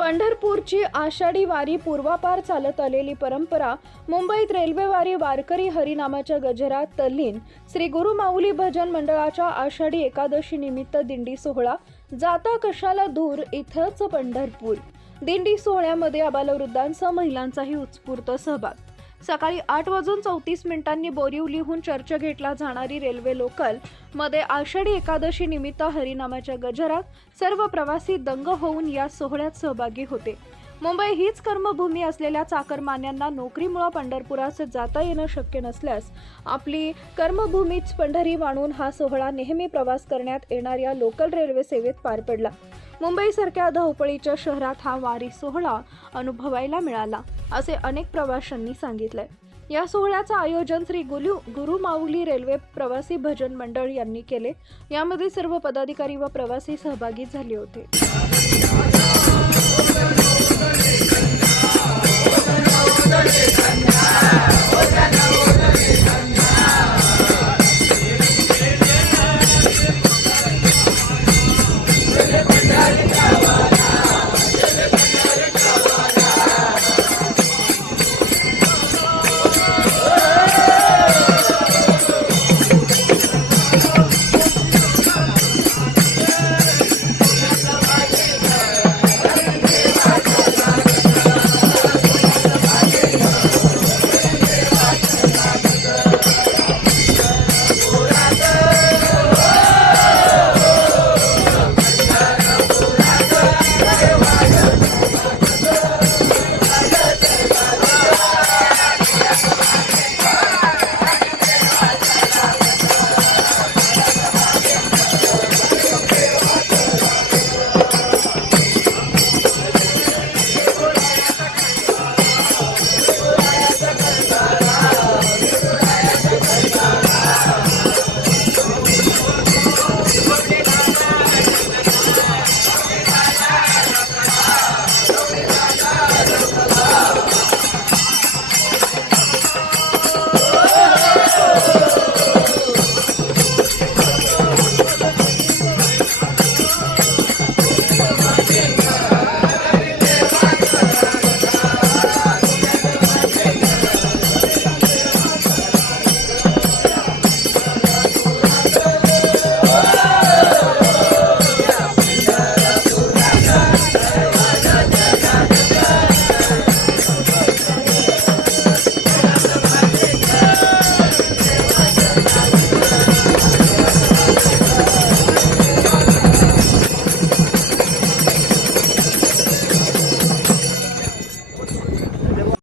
पंढरपूरची आषाढी वारी पूर्वापार चालत आलेली परंपरा मुंबईत रेल्वेवारी वारकरी हरिनामाच्या गजरात तल्लीन. श्री गुरु माऊली भजन मंडळाच्या आषाढी एकादशी निमित्त दिंडी सोहळा. जाता कशाला दूर? इथंच पंढरपूर. दिंडी सोहळ्यामध्ये आबालवृद्धांसह महिलांचाही उत्स्फूर्त सहभाग. सकाळी आठ वाजून चौतीस मिनिटांनी बोरिवलीहून घेतला जाणारी रेल्वे लोकल. मध्ये आषाढी एकादशी निमित्त हरिनामाच्या गजरात सर्व प्रवासी दंग होऊन या सोहळ्यात सहभागी होते. मुंबई हीच कर्मभूमी असलेल्या चाकरमान्यांना नोकरीमुळं पंढरपुरात जाता येणं शक्य नसल्यास आपली कर्मभूमीच पंढरी मानून हा सोहळा नेहमी प्रवास करण्यात येणाऱ्या लोकल रेल्वे सेवेत पार पडला. मुंबईसारख्या धावपळीच्या शहरात हा वारी सोहळा अनुभवायला मिळाला असे अनेक प्रवाशांनी सांगितलंय. या सोहळ्याचं आयोजन श्री गुलू गुरु माऊली रेल्वे प्रवासी भजन मंडळ यांनी केले. यामध्ये सर्व पदाधिकारी व प्रवासी सहभागी झाले होते. Thank you.